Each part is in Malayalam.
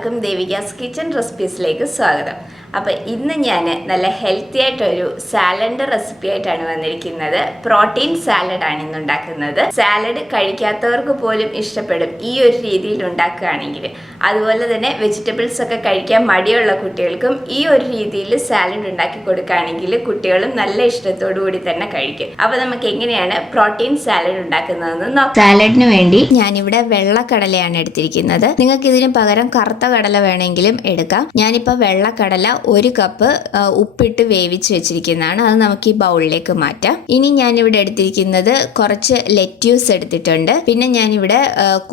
എല്ലാവർക്കും ദേവികാസ് കിച്ചൺ റെസിപ്പീസിലേക്ക് സ്വാഗതം. അപ്പോൾ ഇന്ന് ഞാൻ നല്ല ഹെൽത്തി ആയിട്ടൊരു സാലഡിൻ്റെ റെസിപ്പി ആയിട്ടാണ് വന്നിരിക്കുന്നത്. പ്രോട്ടീൻ സാലഡാണ് ഇന്ന് ഉണ്ടാക്കുന്നത്. സാലഡ് കഴിക്കാത്തവർക്ക് പോലും ഇഷ്ടപ്പെടും ഈ ഒരു രീതിയിൽ ഉണ്ടാക്കുകയാണെങ്കിൽ. അതുപോലെ തന്നെ വെജിറ്റബിൾസ് ഒക്കെ കഴിക്കാൻ മടിയുള്ള കുട്ടികൾക്കും ഈ ഒരു രീതിയിൽ സാലഡ് ഉണ്ടാക്കി കൊടുക്കുകയാണെങ്കിൽ കുട്ടികളും നല്ല ഇഷ്ടത്തോടു കൂടി തന്നെ കഴിക്കും. അപ്പോൾ നമുക്ക് എങ്ങനെയാണ് പ്രോട്ടീൻ സാലഡ് ഉണ്ടാക്കുന്നതെന്ന് നോക്കാം. സാലഡിന് വേണ്ടി ഞാനിവിടെ വെള്ളക്കടലയാണ് എടുത്തിരിക്കുന്നത്. നിങ്ങൾക്ക് ഇതിന് പകരം കറുത്ത കടല വേണമെങ്കിലും എടുക്കാം. ഞാനിപ്പോൾ വെള്ളക്കടല 1 കപ്പ് ഉപ്പിട്ട് വേവിച്ച് വെച്ചിരിക്കുന്നതാണ്. അത് നമുക്ക് ഈ ബൗളിലേക്ക് മാറ്റാം. ഇനി ഞാനിവിടെ എടുത്തിരിക്കുന്നത് കുറച്ച് ലെറ്റ്യൂസ് എടുത്തിട്ടുണ്ട്. പിന്നെ ഞാനിവിടെ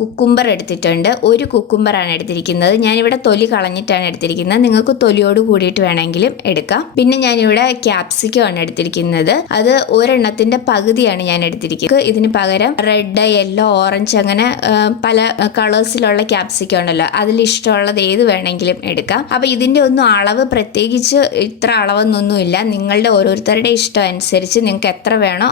കുക്കുംബർ എടുത്തിട്ടുണ്ട്. 1 കുക്കുംബറാണ് എടുത്തിരിക്കുന്നത്. ഞാനിവിടെ തൊലി കളഞ്ഞിട്ടാണ് എടുത്തിരിക്കുന്നത്. നിങ്ങൾക്ക് തൊലിയോട് കൂടിയിട്ട് വേണമെങ്കിലും എടുക്കാം. പിന്നെ ഞാനിവിടെ ക്യാപ്സിക്കം ആണ് എടുത്തിരിക്കുന്നത്. അത് ഒരെണ്ണത്തിന്റെ പകുതിയാണ് ഞാൻ എടുത്തിരിക്കുന്നത്. ഇതിന് പകരം റെഡ്, യെല്ലോ, ഓറഞ്ച് അങ്ങനെ പല കളേഴ്സിലുള്ള ക്യാപ്സിക്കം ഉണ്ടല്ലോ, അതിൽ ഇഷ്ടമുള്ളത് ഏത് വേണമെങ്കിലും എടുക്കാം. അപ്പൊ ഇതിന്റെ ഒന്നും അളവ് പ്രത്യേകിച്ച് ഇത്ര അളവെന്നൊന്നുമില്ല. നിങ്ങളുടെ ഓരോരുത്തരുടെ ഇഷ്ടം അനുസരിച്ച് നിങ്ങൾക്ക് എത്ര വേണോ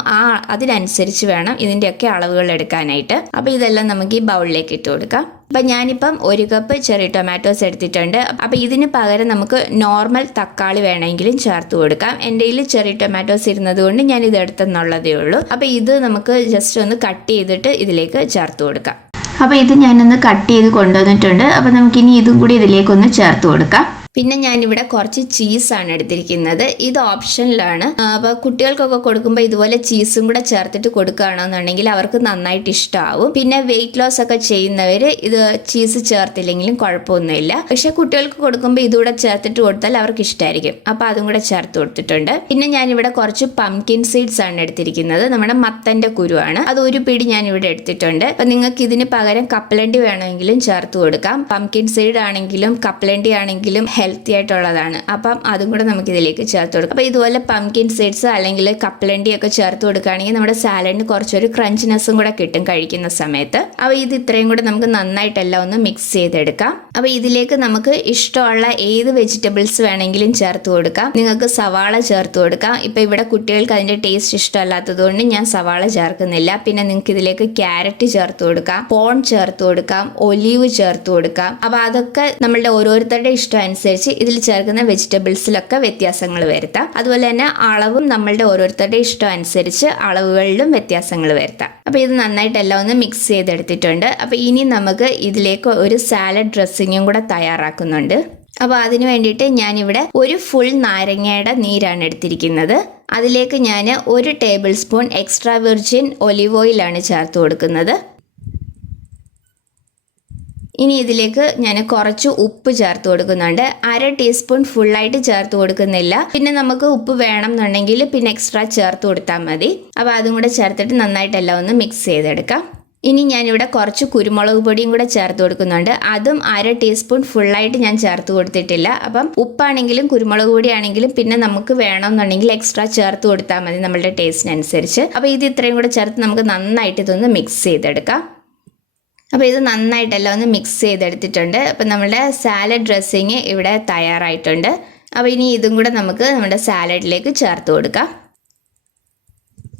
അതിനനുസരിച്ച് വേണം ഇതിൻ്റെയൊക്കെ അളവുകൾ എടുക്കാനായിട്ട്. അപ്പോൾ ഇതെല്ലാം നമുക്ക് ഈ ബൗളിലേക്ക് ഇട്ട് കൊടുക്കാം. അപ്പം ഞാനിപ്പം 1 കപ്പ് ചെറിയ ടൊമാറ്റോസ് എടുത്തിട്ടുണ്ട്. അപ്പം ഇതിന് പകരം നമുക്ക് നോർമൽ തക്കാളി വേണമെങ്കിലും ചേർത്ത് കൊടുക്കാം. എൻ്റെ കയ്യിൽ ചെറിയ ടൊമാറ്റോസ് ഇരുന്നത് കൊണ്ട് ഞാൻ ഇത് എടുത്തെന്നുള്ളതേ ഉള്ളൂ. അപ്പം ഇത് നമുക്ക് ജസ്റ്റ് ഒന്ന് കട്ട് ചെയ്തിട്ട് ഇതിലേക്ക് ചേർത്ത് കൊടുക്കാം. അപ്പോൾ ഇത് ഞാനൊന്ന് കട്ട് ചെയ്ത് കൊണ്ടുവന്നിട്ടുണ്ട്. അപ്പോൾ നമുക്കിനി ഇതും കൂടി ഇതിലേക്കൊന്ന് ചേർത്ത് കൊടുക്കാം. പിന്നെ ഞാനിവിടെ കുറച്ച് ചീസാണ് എടുത്തിരിക്കുന്നത്. ഇത് ഓപ്ഷനിലാണ്. അപ്പോൾ കുട്ടികൾക്കൊക്കെ കൊടുക്കുമ്പോൾ ഇതുപോലെ ചീസും കൂടെ ചേർത്തിട്ട് കൊടുക്കുകയാണെന്നുണ്ടെങ്കിൽ അവർക്ക് നന്നായിട്ട് ഇഷ്ടമാവും. പിന്നെ വെയിറ്റ് ലോസ് ഒക്കെ ചെയ്യുന്നവർ ഇത് ചീസ് ചേർത്തില്ലെങ്കിലും കുഴപ്പമൊന്നുമില്ല. പക്ഷെ കുട്ടികൾക്ക് കൊടുക്കുമ്പോൾ ഇതുകൂടെ ചേർത്തിട്ട് കൊടുത്താൽ അവർക്ക് ഇഷ്ടമായിരിക്കും. അപ്പോൾ അതും കൂടെ ചേർത്ത് കൊടുത്തിട്ടുണ്ട്. പിന്നെ ഞാനിവിടെ കുറച്ച് പംകിൻ സീഡ്സ് ആണ് എടുത്തിരിക്കുന്നത്. നമ്മുടെ മത്തൻ്റെ കുരുവാണ്. അത് 1 പിടി ഞാനിവിടെ എടുത്തിട്ടുണ്ട്. അപ്പം നിങ്ങൾക്ക് ഇതിന് പകരം കപ്പലണ്ടി വേണമെങ്കിലും ചേർത്ത് കൊടുക്കാം. പംകിൻ സീഡ് ആണെങ്കിലും കപ്പലണ്ടി ആണെങ്കിലും ഹെൽത്തി ആയിട്ടുള്ളതാണ്. അപ്പം അതും കൂടെ നമുക്ക് ഇതിലേക്ക് ചേർത്ത് കൊടുക്കാം. അപ്പോൾ ഇതുപോലെ പംകിൻ സീഡ്സ് അല്ലെങ്കിൽ കപ്പലണ്ടി ഒക്കെ ചേർത്ത് കൊടുക്കുകയാണെങ്കിൽ നമ്മുടെ സാലഡിന് കുറച്ചൊരു ക്രഞ്ചിനെസ്സും കൂടെ കിട്ടും കഴിക്കുന്ന സമയത്ത്. അപ്പോൾ ഇത് ഇത്രയും കൂടെ നമുക്ക് നന്നായിട്ടെല്ലാം ഒന്ന് മിക്സ് ചെയ്തെടുക്കാം. അപ്പോൾ ഇതിലേക്ക് നമുക്ക് ഇഷ്ടമുള്ള ഏത് വെജിറ്റബിൾസ് വേണമെങ്കിലും ചേർത്ത് കൊടുക്കാം. നിങ്ങൾക്ക് സവാള ചേർത്ത് കൊടുക്കാം. ഇപ്പം ഇവിടെ കുട്ടികൾക്ക് അതിൻ്റെ ടേസ്റ്റ് ഇഷ്ടമല്ലാത്തത് കൊണ്ട് ഞാൻ സവാള ചേർക്കുന്നില്ല. പിന്നെ നിങ്ങൾക്ക് ഇതിലേക്ക് ക്യാരറ്റ് ചേർത്ത് കൊടുക്കാം, കോൺ ചേർത്ത് കൊടുക്കാം, ഒലീവ് ചേർത്ത് കൊടുക്കാം. അപ്പോൾ അതൊക്കെ നമ്മളുടെ ഓരോരുത്തരുടെ ഇഷ്ടം അനുസരിച്ച് ഇതിൽ ചേർക്കുന്ന വെജിറ്റബിൾസിലൊക്കെ വ്യത്യാസങ്ങൾ വരുത്താം. അതുപോലെ തന്നെ അളവും നമ്മളുടെ ഓരോരുത്തരുടെ ഇഷ്ടം അനുസരിച്ച് അളവുകളിലും വ്യത്യാസങ്ങൾ വരുത്താം. അപ്പോൾ ഇത് നന്നായിട്ട് എല്ലാം ഒന്ന് മിക്സ് ചെയ്തെടുത്തിട്ടുണ്ട്. അപ്പോൾ ഇനി നമുക്ക് ഇതിലേക്ക് ഒരു സാലഡ് ഡ്രസ്സിങ്ങും കൂടെ തയ്യാറാക്കുന്നുണ്ട്. അപ്പോൾ അതിന് വേണ്ടിയിട്ട് ഞാനിവിടെ 1 ഫുൾ നാരങ്ങയുടെ നീരാണ് എടുത്തിരിക്കുന്നത്. അതിലേക്ക് ഞാൻ 1 table spoon extra virgin olive ഓയിലാണ് ചേർത്ത് കൊടുക്കുന്നത്. ഇനി ഇതിലേക്ക് ഞാൻ കുറച്ച് ഉപ്പ് ചേർത്ത് കൊടുക്കുന്നുണ്ട്. 1/2 ടീസ്പൂൺ ഫുള്ളായിട്ട് ചേർത്ത് കൊടുക്കുന്നില്ല. പിന്നെ നമുക്ക് ഉപ്പ് വേണം എന്നുണ്ടെങ്കിൽ പിന്നെ എക്സ്ട്രാ ചേർത്ത് കൊടുത്താൽ മതി. അപ്പോൾ അതും കൂടെ ചേർത്തിട്ട് നന്നായിട്ടെല്ലാം ഒന്ന് മിക്സ് ചെയ്തെടുക്കാം. ഇനി ഞാനിവിടെ കുറച്ച് കുരുമുളക് പൊടിയും കൂടെ ചേർത്ത് കൊടുക്കുന്നുണ്ട്. അതും 1/2 ടീസ്പൂൺ ഫുള്ളായിട്ട് ഞാൻ ചേർത്ത് കൊടുത്തിട്ടില്ല. അപ്പം ഉപ്പാണെങ്കിലും കുരുമുളക് പൊടിയാണെങ്കിലും പിന്നെ നമുക്ക് വേണമെന്നുണ്ടെങ്കിൽ എക്സ്ട്രാ ചേർത്ത് കൊടുത്താൽ മതി നമ്മളുടെ ടേസ്റ്റിനനുസരിച്ച്. അപ്പോൾ ഇത് ഇത്രയും കൂടെ ചേർത്ത് നമുക്ക് നന്നായിട്ട് ഇതൊന്ന് മിക്സ് ചെയ്തെടുക്കാം. അപ്പോൾ ഇത് നന്നായിട്ടെല്ലാം ഒന്ന് മിക്സ് ചെയ്തെടുത്തിട്ടുണ്ട്. അപ്പോൾ നമ്മുടെ സാലഡ് ഡ്രസ്സിങ് ഇവിടെ തയ്യാറായിട്ടുണ്ട്. അപ്പോൾ ഇനി ഇതും കൂടെ നമുക്ക് നമ്മുടെ സാലഡിലേക്ക് ചേർത്ത് കൊടുക്കാം.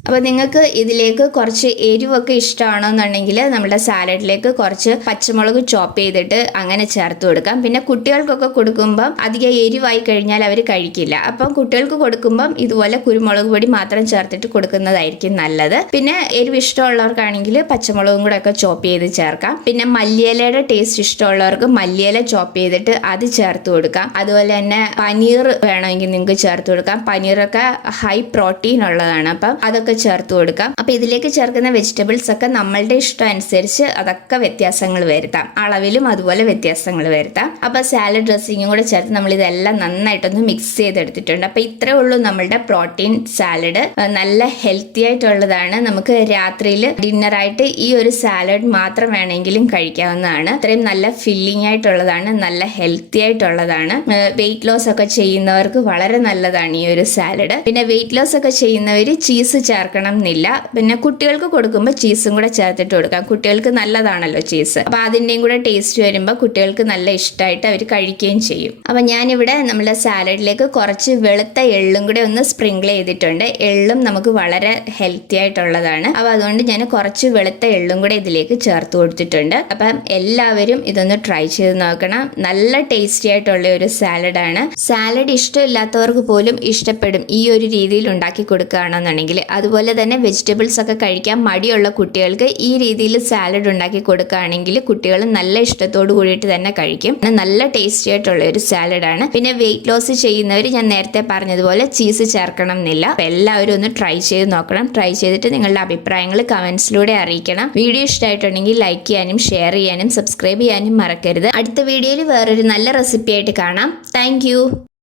അപ്പോൾ നിങ്ങൾക്ക് ഇതിലേക്ക് കുറച്ച് എരിവൊക്കെ ഇഷ്ടമാണെന്നുണ്ടെങ്കിൽ നമ്മുടെ സാലഡിലേക്ക് കുറച്ച് പച്ചമുളക് ചോപ്പ് ചെയ്തിട്ട് അങ്ങനെ ചേർത്ത് കൊടുക്കാം. പിന്നെ കുട്ടികൾക്കൊക്കെ കൊടുക്കുമ്പം അധികം എരിവായി കഴിഞ്ഞാൽ അവർ കഴിക്കില്ല. അപ്പം കുട്ടികൾക്ക് കൊടുക്കുമ്പം ഇതുപോലെ കുരുമുളക് പൊടി മാത്രം ചേർത്തിട്ട് കൊടുക്കുന്നതായിരിക്കും നല്ലത്. പിന്നെ എരിവ് ഇഷ്ടമുള്ളവർക്കാണെങ്കിൽ പച്ചമുളകും കൂടെ ഒക്കെ ചോപ്പ് ചെയ്ത് ചേർക്കാം. പിന്നെ മല്ലിയിലയുടെ ടേസ്റ്റ് ഇഷ്ടമുള്ളവർക്ക് മല്ലിയില ചോപ്പ് ചെയ്തിട്ട് അത് ചേർത്ത് കൊടുക്കാം. അതുപോലെ തന്നെ പനീർ വേണമെങ്കിൽ നിങ്ങൾക്ക് ചേർത്ത് കൊടുക്കാം. പനീറൊക്കെ ഹൈ പ്രോട്ടീൻ ഉള്ളതാണ്. അപ്പം അതൊക്കെ ചേർത്ത് കൊടുക്കാം. അപ്പൊ ഇതിലേക്ക് ചേർക്കുന്ന വെജിറ്റബിൾസ് ഒക്കെ നമ്മളുടെ ഇഷ്ടം അനുസരിച്ച് അതൊക്കെ വ്യത്യാസങ്ങൾ വരുത്താം. അളവിലും അതുപോലെ വ്യത്യാസങ്ങൾ വരുത്താം. അപ്പൊ സാലഡ് ഡ്രസ്സിങ്ങും കൂടെ ചേർത്ത് നമ്മൾ ഇതെല്ലാം നന്നായിട്ടൊന്ന് മിക്സ് ചെയ്തെടുത്തിട്ടുണ്ട്. അപ്പൊ ഇത്രേ ഉള്ളൂ നമ്മളുടെ പ്രോട്ടീൻ സാലഡ്. നല്ല ഹെൽത്തി ആയിട്ടുള്ളതാണ്. നമുക്ക് രാത്രിയിൽ ഡിന്നറായിട്ട് ഈ ഒരു സാലഡ് മാത്രം വേണമെങ്കിലും കഴിക്കാവുന്നതാണ്. അത്രയും നല്ല ഫില്ലിംഗ് ആയിട്ടുള്ളതാണ്, നല്ല ഹെൽത്തി ആയിട്ടുള്ളതാണ്. വെയിറ്റ് ലോസ് ഒക്കെ ചെയ്യുന്നവർക്ക് വളരെ നല്ലതാണ് ഈ ഒരു സാലഡ്. പിന്നെ വെയിറ്റ് ലോസ് ഒക്കെ ചെയ്യുന്നവർ ചീസ് ചേർക്കാം. ചേർക്കണം എന്നില്ല. പിന്നെ കുട്ടികൾക്ക് കൊടുക്കുമ്പോൾ ചീസും കൂടെ ചേർത്തിട്ട് കൊടുക്കാം. കുട്ടികൾക്ക് നല്ലതാണല്ലോ ചീസ്. അപ്പൊ അതിൻ്റെയും കൂടെ ടേസ്റ്റ് വരുമ്പോൾ കുട്ടികൾക്ക് നല്ല ഇഷ്ടമായിട്ട് അവർ കഴിക്കുകയും ചെയ്യും. അപ്പൊ ഞാനിവിടെ നമ്മുടെ സാലഡിലേക്ക് കുറച്ച് വെളുത്ത എള്ളും കൂടെ ഒന്ന് സ്പ്രിങ്കിൾ ചെയ്തിട്ടുണ്ട്. എള്ളും നമുക്ക് വളരെ ഹെൽത്തി ആയിട്ടുള്ളതാണ്. അപ്പൊ അതുകൊണ്ട് ഞാൻ കുറച്ച് വെളുത്ത എള്ളും കൂടെ ഇതിലേക്ക് ചേർത്ത് കൊടുത്തിട്ടുണ്ട്. അപ്പം എല്ലാവരും ഇതൊന്ന് ട്രൈ ചെയ്ത് നോക്കണം. നല്ല ടേസ്റ്റി ആയിട്ടുള്ള ഒരു സാലഡാണ്. സാലഡ് ഇഷ്ടമില്ലാത്തവർക്ക് പോലും ഇഷ്ടപ്പെടും ഈ ഒരു രീതിയിൽ ഉണ്ടാക്കി കൊടുക്കുകയാണെന്നുണ്ടെങ്കിൽ. അതുപോലെ തന്നെ വെജിറ്റബിൾസ് ഒക്കെ കഴിക്കാൻ മടിയുള്ള കുട്ടികൾക്ക് ഈ രീതിയിൽ സാലഡ് ഉണ്ടാക്കി കൊടുക്കുകയാണെങ്കിൽ കുട്ടികൾ നല്ല ഇഷ്ടത്തോടു കൂടിയിട്ട് തന്നെ കഴിക്കും. നല്ല ടേസ്റ്റി ആയിട്ടുള്ള ഒരു സാലഡാണ്. പിന്നെ വെയിറ്റ് ലോസ് ചെയ്യുന്നവർ ഞാൻ നേരത്തെ പറഞ്ഞതുപോലെ ചീസ് ചേർക്കണം എന്നില്ല. എല്ലാവരും ഒന്ന് ട്രൈ ചെയ്ത് നോക്കണം. ട്രൈ ചെയ്തിട്ട് നിങ്ങളുടെ അഭിപ്രായങ്ങൾ കമന്റ്സിലൂടെ അറിയിക്കണം. വീഡിയോ ഇഷ്ടമായിട്ടുണ്ടെങ്കിൽ ലൈക്ക് ചെയ്യാനും ഷെയർ ചെയ്യാനും സബ്സ്ക്രൈബ് ചെയ്യാനും മറക്കരുത്. അടുത്ത വീഡിയോയിൽ വേറൊരു നല്ല റെസിപ്പി ആയിട്ട് കാണാം. താങ്ക്